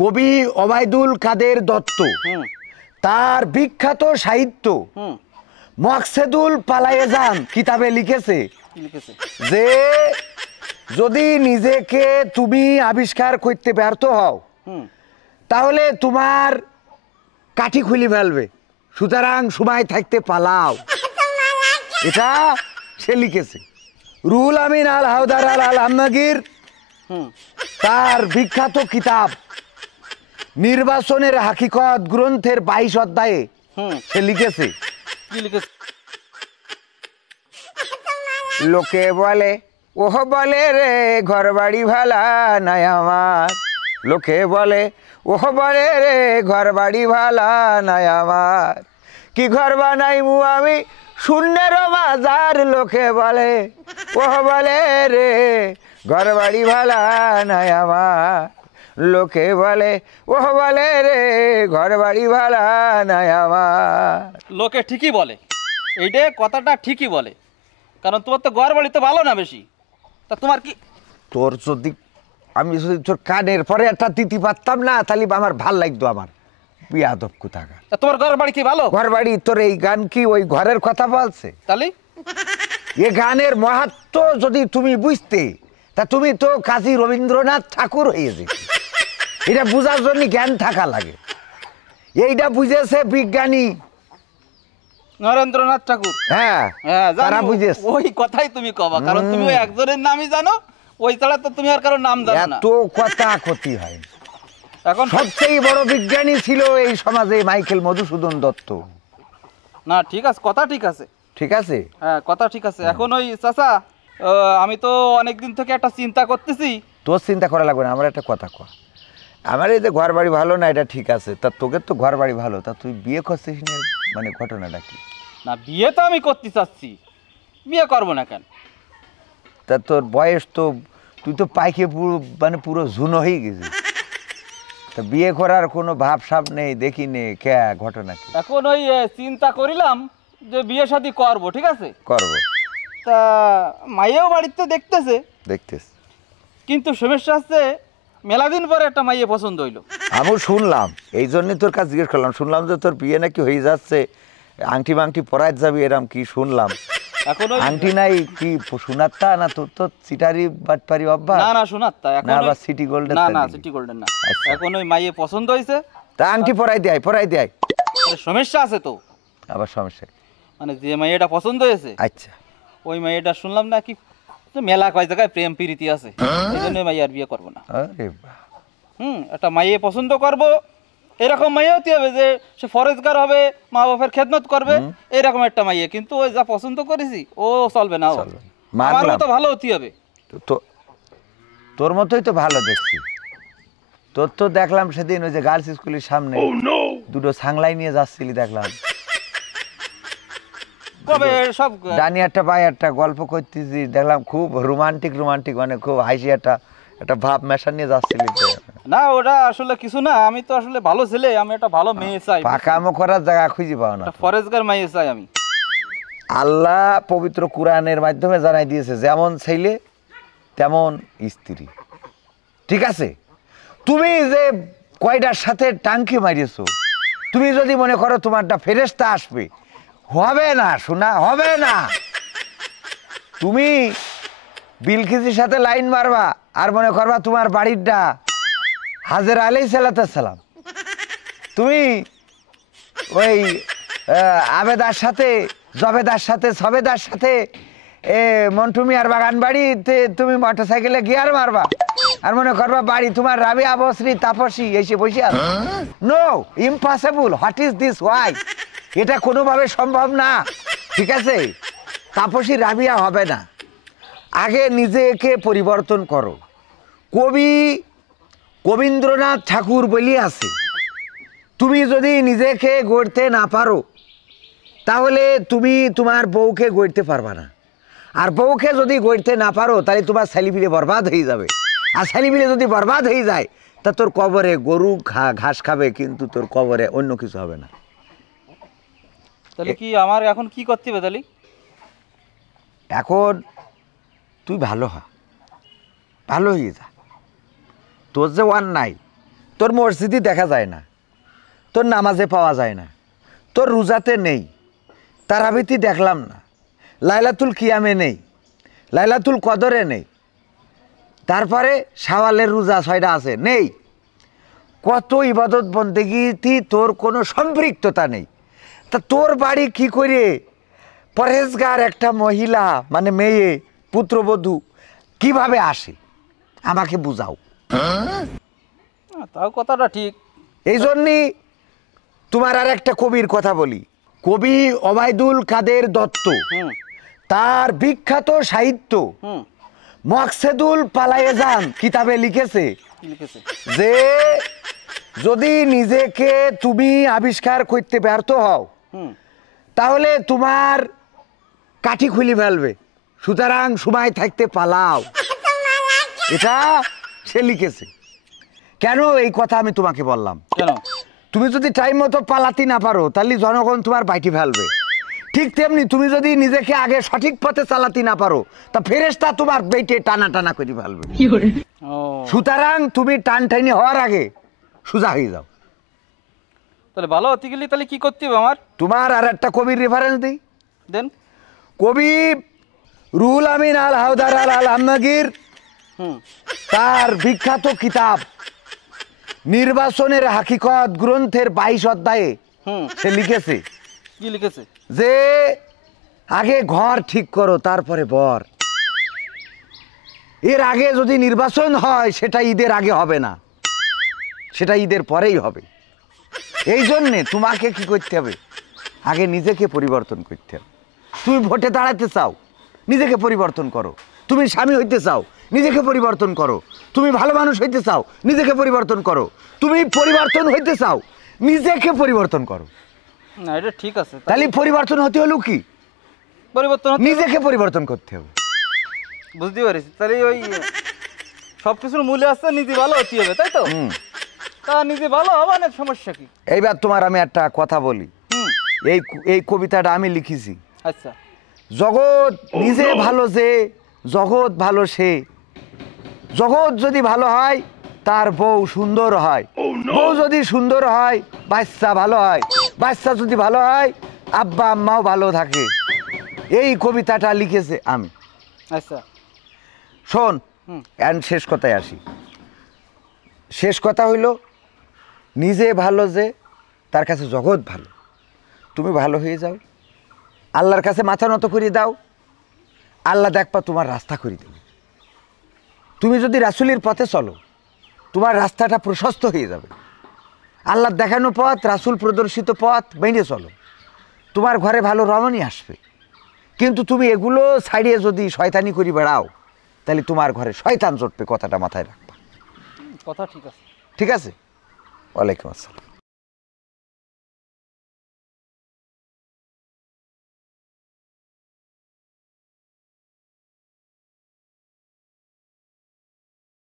কবি ওবায়দুল কাদের দত্ত তার বিখ্যাত সাহিত্য মকসেদুল পালায়েজান কিতাবে লিখেছে যে যদি নিজেকে তুমি আবিষ্কার করতে ব্যর্থ হও তাহলে তোমার কাঠি খুলি ফেলবে, সুতরাং সময় থাকতে পালাও। এটা সে লিখেছে। রুহুল আমিন আল হাওদার আল আমনাগির তার বিখ্যাত কিতাব নির্বাচনের হাকিকত গ্রন্থের 22 অধ্যায়ে সে লিখেছে, লোকে বলে ওহ বলে রে ঘর বাড়ি ভালা নাই আমার, লোকে বলে ওহ বলে রে ঘর বাড়ি ভালা নাই আমার, কি ঘর বানাইমু আমি শূন্যের মাজার, লোকে বলে ওহ বলে রে ঘর বাড়ি ভালা নাই আমার, লোকে বলে ওহ বলে রে ঘর বাড়ি ভালা নাই আমার। লোকে ঠিকই বলে, এইটা কথাটা ঠিকই বলে, কারণ তোমার তো ঘর বাড়ি তো ভালো না বেশি। তা তোমার কি, তোর যদি আমি যদি তোর কানের পরে একটা দিতে পারতাম না তাহলে আমার ভাল লাগতো। আমার বিয়াদব কোথাকার। তোমার ঘর বাড়ি কি ভালো? ঘর বাড়ি তোর এই গান কি ওই ঘরের কথা বলছে? তাহলে এ গানের মাহাত্ম্য যদি তুমি বুঝতে তা তুমি তো কাজী রবীন্দ্রনাথ ঠাকুর হয়ে যেতে। এটা বুঝার জন্য জ্ঞান থাকা লাগে। এইটা বুঝেছে বিজ্ঞানী নরেন্দ্রনাথ ঠাকুর। হ্যাঁ তারা বুঝেছে। ওই কথাই তুমি কবা, কারণ তুমি ওই একজনের নামই জানো, ওই ছাড়া তো তুমি আর কারোর নাম জানো না। এত কথা ক্ষতি হয়। এখন সবচেয়ে বড় বিজ্ঞানী ছিল এই সমাজে মাইকেল মধুসূদন দত্ত। না ঠিক আছে, কথা ঠিক আছে, ঠিক আছে, হ্যাঁ কথা ঠিক আছে। এখন ওই চাচা, আমি তো অনেকদিন থেকে একটা চিন্তা করতেছি। তোর চিন্তা করা লাগবে না, আমার একটা কথা কর। আমার এই যে ঘর বাড়ি ভালো না এটা ঠিক আছে, তা তোকে তো ঘর বাড়ি ভালো, তা তুই বিয়ে করছিস না, মানে ঘটনাটা কি? না বিয়ে তো আমি করতে চাচ্ছি, বিয়ে করবো না কেন? তা তোর বয়স তো, তুই তো পাইকে পুরো মানে পুরো ঝুনো হয়ে গেছিস, তা বিয়ে করার কোনো ভাব সাব নেই, দেখি নে কে ঘটনা কি? এখন ওই চিন্তা করিলাম যে বিয়ে শাদী করবো, ঠিক আছে করবো। তা মাইয়েও বাড়িতে দেখতেছে, দেখতেছ, কিন্তু সমস্যা হচ্ছে মেলা দিন পরে একটা মাইয়ে পছন্দ হইলো। আমিও শুনলাম, এই জন্যই তোর কাছে জিজ্ঞেস করলাম। শুনলাম যে তোর বিয়ে নাকি হয়ে যাচ্ছে, আংটি মাংটি পরাইতে যাবি, এরম কি শুনলাম। এখন ওই আংটি নাই কি সোনারটা না তোর তো সিটারি বাটপারি অভ্যাস? না না শোনার তা এখন না আবার সিটি গোল্ডেন? না না সিটি গোল্ডেন না। আচ্ছা। এখন ওই মাইয়ে পছন্দ হয়েছে, তা আংটি পরাই দেয়, পরাই দেয়। সমস্যা আছে তো, আবার সমস্যা? মানে যে মাইয়েটা পছন্দ হয়েছে আচ্ছা, ওই মাইয়েটা শুনলাম না কি মেলা কয় জায়গায় প্রেম প্রীতি আছে, এই জন্য মাইয়ে আর বিয়ে করবো না। আরে বাহ। একটা মাইয়ে পছন্দ করবো, এরকম মাইয়ে হতে হবে যে সে ফরেজগার হবে, মা বাপের খেদমত করবে, এরকম একটা মাইয়ে। কিন্তু ওই যা পছন্দ করেছি ও চলবে না, আমার মতো ভালো হতে হবে। তো তোর মতোই তো ভালো দেখছি। তোর তো দেখলাম সেদিন ওই যে গার্লস স্কুলের সামনে দুটো সাংলাই নিয়ে যাচ্ছিলি, দেখলাম কবে সব ডানি একটা ভাই একটা গল্প করতেছি, দেখলাম খুব রোমান্টিক রোমান্টিক, মানে খুব হাসি একটা ভাব মেশা নিয়ে যাচ্ছিলি। না ওটা আসলে কিছু না, আমি তো আসলে ভালো ছেলে, আমি একটা ভালো মেয়ে চাই, পাকামো করার জায়গা খুঁজে পাও না। ফরেজগার মাইয়ে চাই আমি। আল্লাহ পবিত্র কুরআনের মাধ্যমে জানাই দিয়েছে যেমন ছেলে তেমন স্ত্রী, ঠিক আছে? তুমি যে কয়টার সাথে টাঙ্কি মারিয়েছো, তুমি যদি মনে করো তোমারটা ফেরেশতা আসবে, হবে না শোনা, হবে না। তুমি বিলকিসের সাথে লাইন মারবা আর মনে করবা তোমার বাড়িরটা হাজের আলাইহিস সালাম। তুমি ওই আবেদার সাথে জবেদার সাথে সবেদার সাথে মন্টু মিয়ার বাগান বাড়িতে তুমি মোটরসাইকেলে গিয়ার মারবা আর মনে করবা বাড়ি তোমার রাবিয়া বসরি তাপসী এসে বসে আছে। No, impossible. What is this? Why? এটা কোনোভাবে সম্ভব না, ঠিক আছে? তাপসী রাবিয়া হবে না। আগে নিজেকে পরিবর্তন করো। কবি রবীন্দ্রনাথ ঠাকুর বলি আছে, তুমি যদি নিজেকে গড়তে না পারো তাহলে তুমি তোমার বউকে গড়তে পারবা না, আর বউকে যদি গড়তে না পারো তাহলে তোমার ছেলেপিলে বরবাদ হয়ে যাবে, আর ছেলেপিলে যদি বরবাদ হয়ে যায় তা তোর কবরে গরু ঘাস খাবে, কিন্তু তোর কবরে অন্য কিছু হবে না। তাহলে কি আমার এখন কি করতে হবে? তাহলে এখন তুই ভালো হ, ভালো হয়ে যা। তোর যে অন্যায় তোর মসজিদই দেখা যায় না, তোর নামাজে পাওয়া যায় না, তোর রোজাতে নেই, তারাবিতি দেখলাম না, লাইলাতুল কিয়ামে নেই, লাইলাতুল কদরে নেই, তারপরে শাওয়ালের রোজা 6টা আছে নেই, কত ইবাদত বন্দেগীতি তোর কোনো সম্পৃক্ততা নেই। তা তোর বাড়ি কি করে পরহেজগার একটা মহিলা মানে মেয়ে পুত্রবধূ কিভাবে আসে আমাকে বুঝাও। তাও কথাটা ঠিক। এই জন্যই তোমার আর একটা কবির কথা বলি, কবি ওবায়দুল কাদের দত্ত হুম তার বিখ্যাত সাহিত্য হুম মকসেদুল পালায়েজান কিতাবে লিখেছে কি লিখেছে? যে যদি নিজেকে তুমি আবিষ্কার করতে ব্যর্থ হও হুম তাহলে তোমার কাঠি খুলি ফেলবে, সুতরাং সময় থাকতে পালাও। এটা সে লিখেছে। কেন এই কথা আমি তোমাকে বললাম? কেন? তুমি যদি টাইম মতো পালাতে না পারো তাহলে জনগণ তোমার বাইটি ফেলবে। ঠিক তেমনি তুমি যদি নিজেকে আগে সঠিক পথে চালাতে না পারো তা ফেরেশতা তোমার বেটে টানা টানা করে ফেলবে। ও সুতরাং তুমি টান টাইনি হওয়ার আগে সোজা হয়ে যাও। তাহলে ভালো হতে গেলে তাহলে কি করতে হবে আমার? তোমার আর একটা কবির রেফারেন্স দিই। দেন। কবি রুহুল আমিন আল হাওদার আল আলমগীর হুম তার বিখ্যাত কিতাব নির্বাচনের হাকিকত গ্রন্থের 22 অধ্যায়ে হুম সে লিখেছে কি লিখেছে? যে আগে ঘর ঠিক করো তারপরে বর। এর আগে যদি নির্বাচন হয় সেটা ঈদের আগে হবে না, সেটা ঈদের পরেই হবে। এই জন্যে তোমাকে কি করতে হবে, আগে নিজেকে পরিবর্তন করতে হবে। তুমি ভোটে দাঁড়াতে চাও, নিজেকে পরিবর্তন করো। তুমি স্বামী হইতে চাও, নিজেকে পরিবর্তন করো। তুমি ভালো মানুষ হইতে চাও, নিজেকে পরিবর্তন করো। তুমি পরিবর্তন হইতে চাও, নিজেকে পরিবর্তন করো। না এটা ঠিক আছে। তাহলে পরিবর্তন হতে হলো কি, পরিবর্তন হতে হবে। নিজেকে পরিবর্তন করতে হবে। বুঝতে পেরেছি। তাহলে ওই সব কিছুর মূলে আসতে নিজে ভালো হতে হবে, তাই তো? হুম। তা নিজে ভালো হবে না, সমস্যা কি? এইবার তোমার আমি একটা কথা বলি। হুম এই কবিতাটা আমি লিখেছি। আচ্ছা জগৎ নিজে ভালো যে, জগৎ ভালো সে। জগৎ যদি ভালো হয় তার বউ সুন্দর হয়, বউ যদি সুন্দর হয় বাচ্চা ভালো হয়, বাচ্চা যদি ভালো হয় আব্বা আম্মাও ভালো থাকে। এই কবিতাটা লিখেছে আমি। আচ্ছা শোন, হুম অ্যান্ড শেষ কথায় আসি। শেষ কথা হইল নিজে ভালো যে তার কাছে জগৎ ভালো। তুমি ভালো হয়ে যাও, আল্লাহর কাছে মাথা নত করে দাও, আল্লাহ দেখবা তোমার রাস্তা করে দেবে। তুমি যদি রাসূলের পথে চলো তোমার রাস্তাটা প্রশস্ত হয়ে যাবে। আল্লাহর দেখানো পথ, রাসূল প্রদর্শিত পথ মেনে চলো, তোমার ঘরে ভালো রমণী আসবে। কিন্তু তুমি এগুলো ছাড়িয়ে যদি শয়তানি করে বেড়াও তাহলে তোমার ঘরে শয়তান জটবে, কথাটা মাথায় রাখবা। কথা ঠিক আছে। ঠিক আছে? ওয়ালাইকুম আসসালাম।